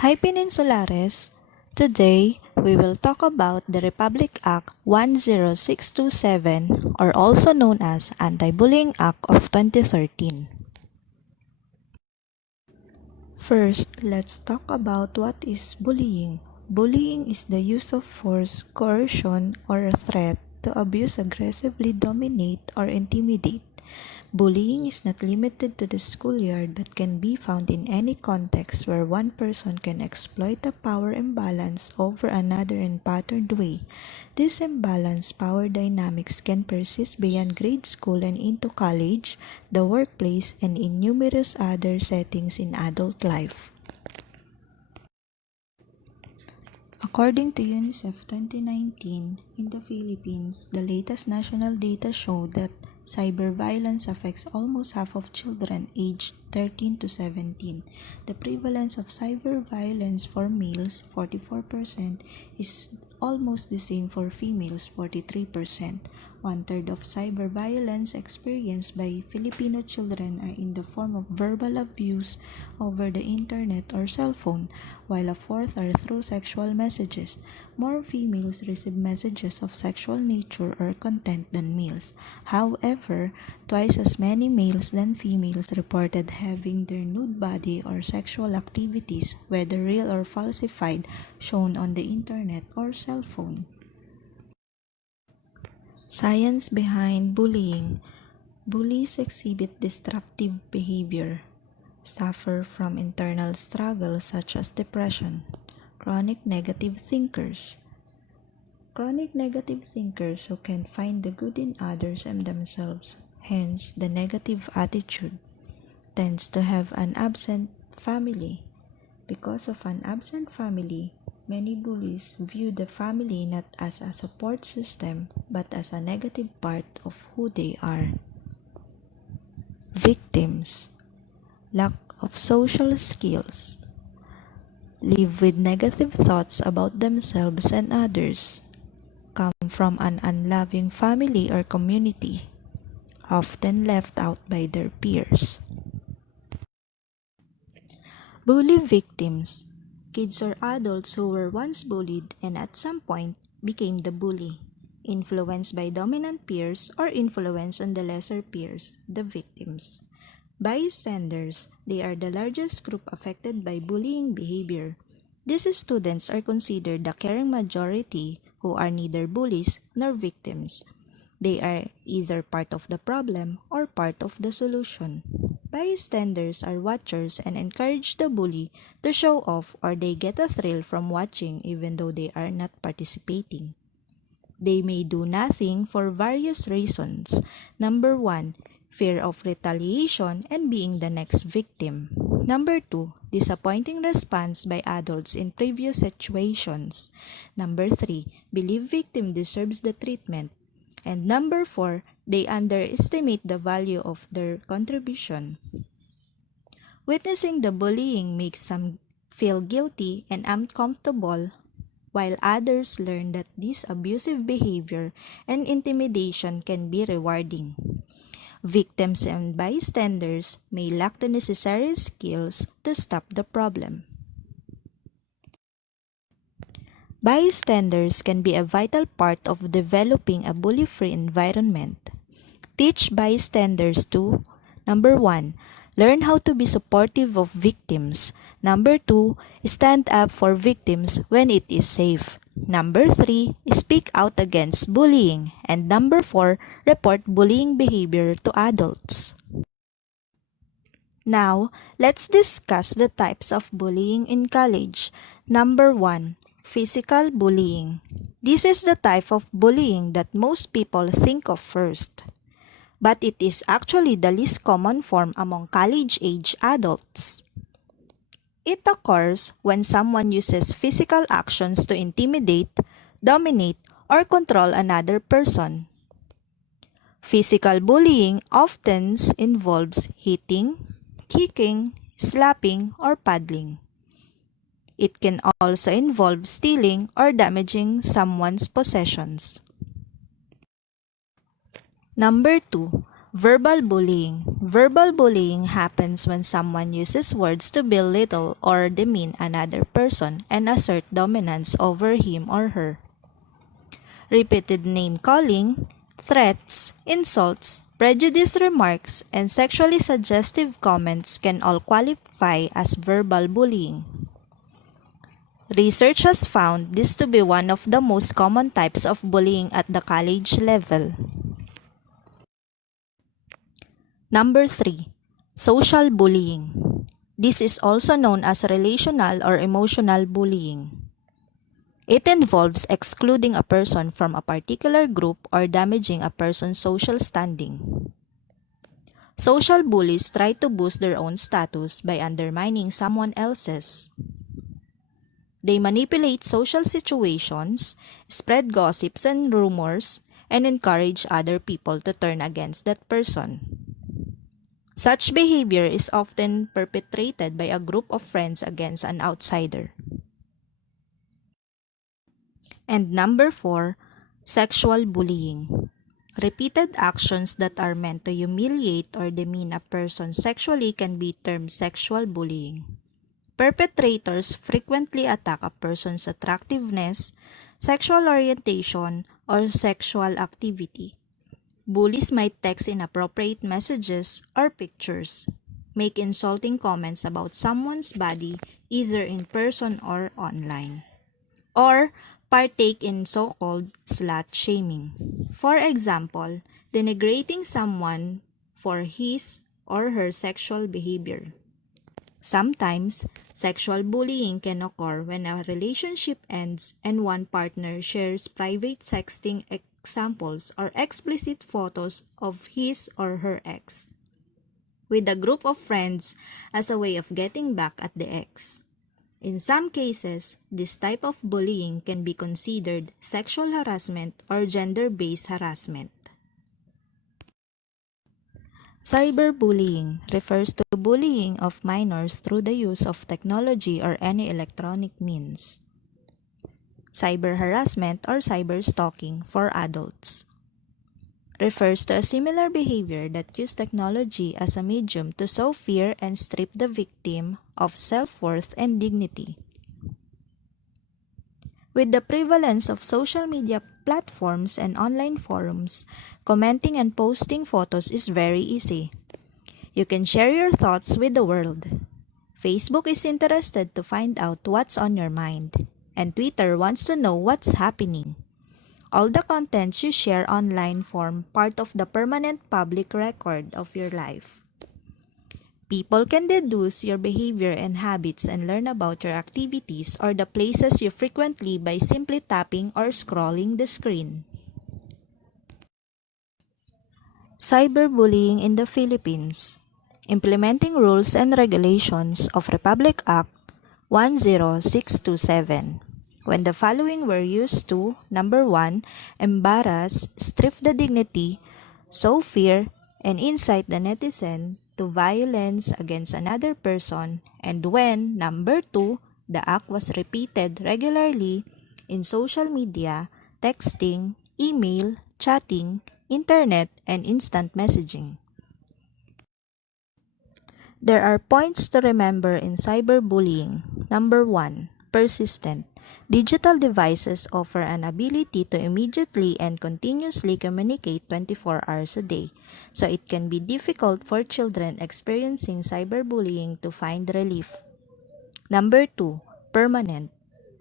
Hi Peninsulares! Today, we will talk about the Republic Act 10627 or also known as Anti-Bullying Act of 2013. First, let's talk about what is bullying. Bullying is the use of force, coercion, or a threat to abuse, aggressively dominate, or intimidate. Bullying is not limited to the schoolyard but can be found in any context where one person can exploit a power imbalance over another in patterned way. This imbalanced power dynamics can persist beyond grade school and into college, the workplace, and in numerous other settings in adult life. According to UNICEF 2019, in the Philippines, the latest national data showed that cyber violence affects almost half of children aged 13 to 17. The prevalence of cyber violence for males, 44%, is almost the same for females, 43%. One-third of cyber violence experienced by Filipino children are in the form of verbal abuse over the internet or cell phone, while a fourth are through sexual messages. More females receive messages of sexual nature or content than males. However, twice as many males than females reported having their nude body or sexual activities, whether real or falsified, shown on the internet or cell phone. Science behind bullying. Bullies exhibit destructive behavior, suffer from internal struggles such as depression. Chronic negative thinkers. Chronic negative thinkers who can find the good in others and themselves, hence the negative attitude, tends to have an absent family. Because of an absent family, many bullies view the family not as a support system but as a negative part of who they are. Victims. Lack of social skills. Live with negative thoughts about themselves and others. Come from an unloving family or community. Often left out by their peers. Bully victims. Kids or adults who were once bullied and at some point became the bully. Influenced by dominant peers or influence on the lesser peers, the victims. Bystanders. They are the largest group affected by bullying behavior. These students are considered the caring majority who are neither bullies nor victims. They are either part of the problem or part of the solution. Bystanders are watchers and encourage the bully to show off, or they get a thrill from watching even though they are not participating. They may do nothing for various reasons. Number 1, fear of retaliation and being the next victim. Number 2, disappointing response by adults in previous situations. Number 3, believe victim deserves the treatment. And number 4, they underestimate the value of their contribution. Witnessing the bullying makes some feel guilty and uncomfortable, while others learn that this abusive behavior and intimidation can be rewarding. Victims and bystanders may lack the necessary skills to stop the problem. Bystanders can be a vital part of developing a bully-free environment. Teach bystanders to: number 1, learn how to be supportive of victims. Number 2, stand up for victims when it is safe. Number 3, speak out against bullying. And number 4, report bullying behavior to adults. Now, let's discuss the types of bullying in college. Number 1, physical bullying. This is the type of bullying that most people think of first, but it is actually the least common form among college-age adults. It occurs when someone uses physical actions to intimidate, dominate, or control another person. Physical bullying often involves hitting, kicking, slapping, or paddling. It can also involve stealing or damaging someone's possessions. Number 2, Verbal bullying. Verbal bullying happens when someone uses words to belittle or demean another person and assert dominance over him or her. Repeated name-calling, threats, insults, prejudice remarks, and sexually suggestive comments can all qualify as verbal bullying. Research has found this to be one of the most common types of bullying at the college level. Number 3. Social bullying. This is also known as relational or emotional bullying. It involves excluding a person from a particular group or damaging a person's social standing. Social bullies try to boost their own status by undermining someone else's. They manipulate social situations, spread gossips and rumors, and encourage other people to turn against that person. Such behavior is often perpetrated by a group of friends against an outsider. And number 4, sexual bullying. Repeated actions that are meant to humiliate or demean a person sexually can be termed sexual bullying. Perpetrators frequently attack a person's attractiveness, sexual orientation, or sexual activity. Bullies might text inappropriate messages or pictures, make insulting comments about someone's body either in person or online, or partake in so-called slut shaming. For example, denigrating someone for his or her sexual behavior. Sometimes, sexual bullying can occur when a relationship ends and one partner shares private sexting examples or explicit photos of his or her ex with a group of friends as a way of getting back at the ex. In some cases, this type of bullying can be considered sexual harassment or gender-based harassment. Cyberbullying refers to bullying of minors through the use of technology or any electronic means. Cyberharassment or cyberstalking for adults refers to a similar behavior that uses technology as a medium to sow fear and strip the victim of self-worth and dignity. With the prevalence of social media platforms and online forums, commenting and posting photos is very easy. You can share your thoughts with the world. Facebook is interested to find out what's on your mind, and Twitter wants to know what's happening. All the contents you share online form part of the permanent public record of your life. People can deduce your behavior and habits and learn about your activities or the places you frequently by simply tapping or scrolling the screen. Cyberbullying in the Philippines. Implementing rules and regulations of Republic Act 10627. When the following were used to, number 1, embarrass, strip the dignity, sow fear, and incite the netizen to violence against another person, and when, number 2, the act was repeated regularly in social media, texting, email, chatting, internet, and instant messaging. There are points to remember in cyberbullying. Number 1, persistent. Digital devices offer an ability to immediately and continuously communicate 24 hours a day, so it can be difficult for children experiencing cyberbullying to find relief. Number 2, permanent.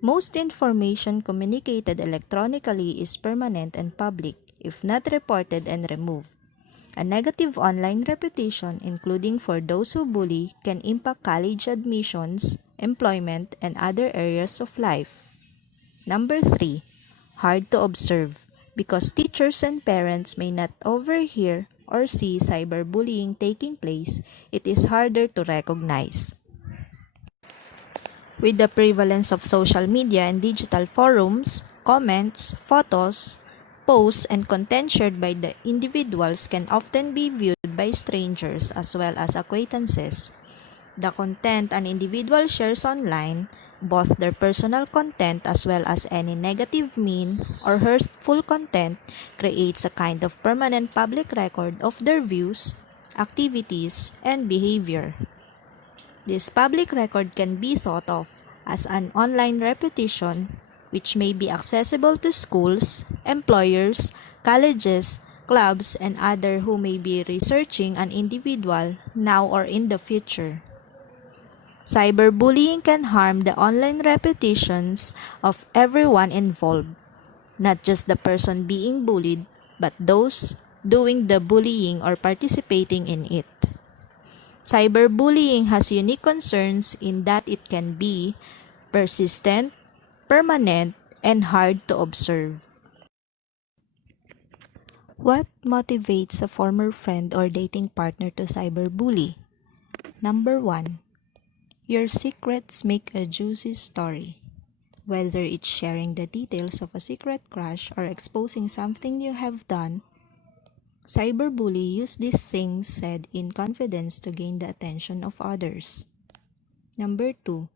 Most information communicated electronically is permanent and public, if not reported and removed. A negative online reputation, including for those who bully, can impact college admissions, employment, and other areas of life. Number 3, hard to observe. Because teachers and parents may not overhear or see cyberbullying taking place, it is harder to recognize. With the prevalence of social media and digital forums, comments, photos, posts, and content shared by the individuals can often be viewed by strangers as well as acquaintances. The content an individual shares online, Both their personal content as well as any negative, mean, or hurtful content creates a kind of permanent public record of their views, activities, and behavior. This public record can be thought of as an online reputation which may be accessible to schools, employers, colleges, clubs, and others who may be researching an individual now or in the future. Cyberbullying can harm the online reputations of everyone involved, not just the person being bullied, but those doing the bullying or participating in it. Cyberbullying has unique concerns in that it can be persistent, permanent, and hard to observe. What motivates a former friend or dating partner to cyberbully? Number 1. Your secrets make a juicy story. Whether it's sharing the details of a secret crush or exposing something you have done, cyberbully use these things said in confidence to gain the attention of others. Number 2,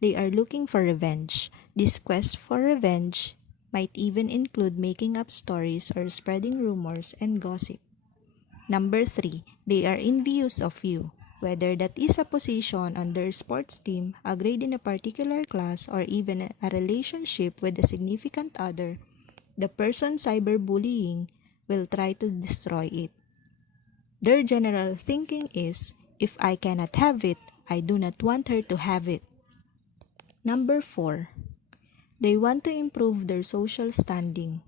they are looking for revenge. This quest for revenge might even include making up stories or spreading rumors and gossip. Number 3, they are envious of you. Whether that is a position on their sports team, a grade in a particular class, or even a relationship with a significant other, the person cyberbullying will try to destroy it. Their general thinking is, if I cannot have it, I do not want her to have it. Number 4, they want to improve their social standing.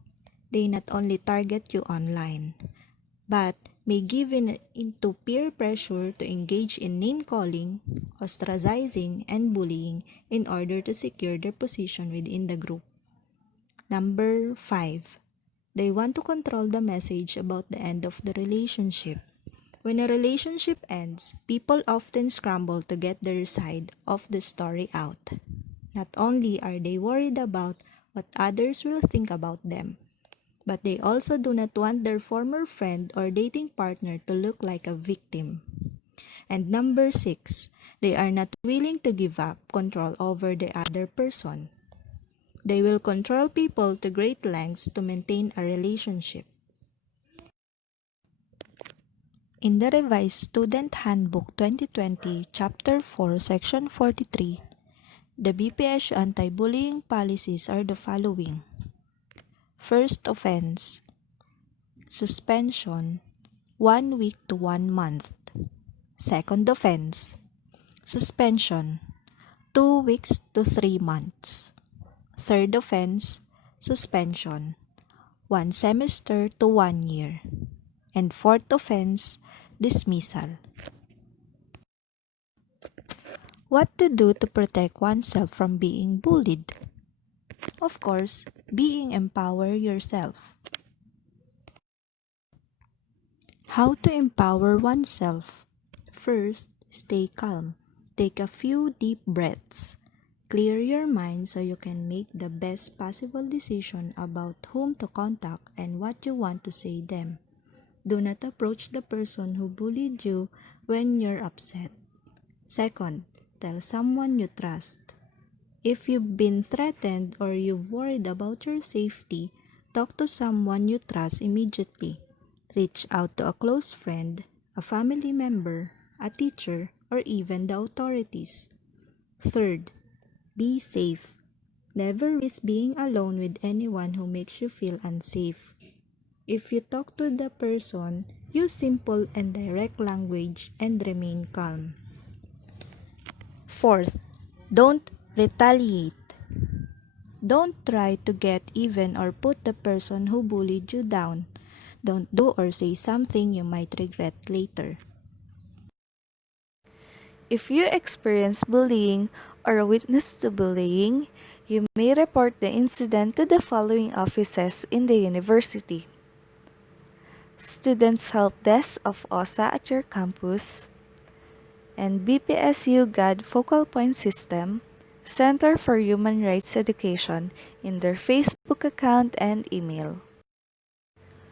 They not only target you online, but may give into peer pressure to engage in name-calling, ostracizing, and bullying in order to secure their position within the group. Number 5, they want to control the message about the end of the relationship. When a relationship ends, people often scramble to get their side of the story out. Not only are they worried about what others will think about them, but they also do not want their former friend or dating partner to look like a victim. And number 6, they are not willing to give up control over the other person. They will control people to great lengths to maintain a relationship. In the Revised Student Handbook 2020, Chapter 4, Section 43, the BPS anti-bullying policies are the following. First offense, suspension, 1 week to 1 month. Second offense, suspension, 2 weeks to 3 months. Third offense, suspension, 1 semester to 1 year. And fourth offense, dismissal. What to do to protect oneself from being bullied? Of course, being empower yourself. How to empower oneself? First, stay calm. Take a few deep breaths. Clear your mind so you can make the best possible decision about whom to contact and what you want to say them. Do not approach the person who bullied you when you're upset. Second, tell someone you trust. If you've been threatened or you've worried about your safety, talk to someone you trust immediately. Reach out to a close friend, a family member, a teacher, or even the authorities. Third, be safe. Never risk being alone with anyone who makes you feel unsafe. If you talk to the person, use simple and direct language and remain calm. Fourth, don't retaliate. Don't try to get even or put the person who bullied you down. Don't do or say something you might regret later. If you experience bullying or witness to bullying, you may report the incident to the following offices in the university: Students Help Desk of OSA at your campus, and BPSU GAD Focal Point System, Center for Human Rights Education, in their Facebook account and email.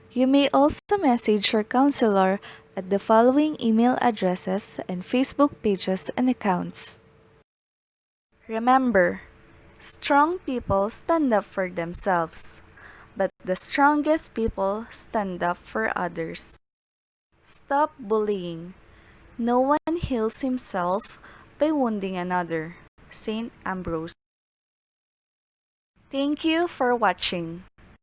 You may also message your counselor at the following email addresses and Facebook pages and accounts: Remember, strong people stand up for themselves, but the strongest people stand up for others. Stop bullying. No one heals himself by wounding another. Saint Ambrose. Thank you for watching.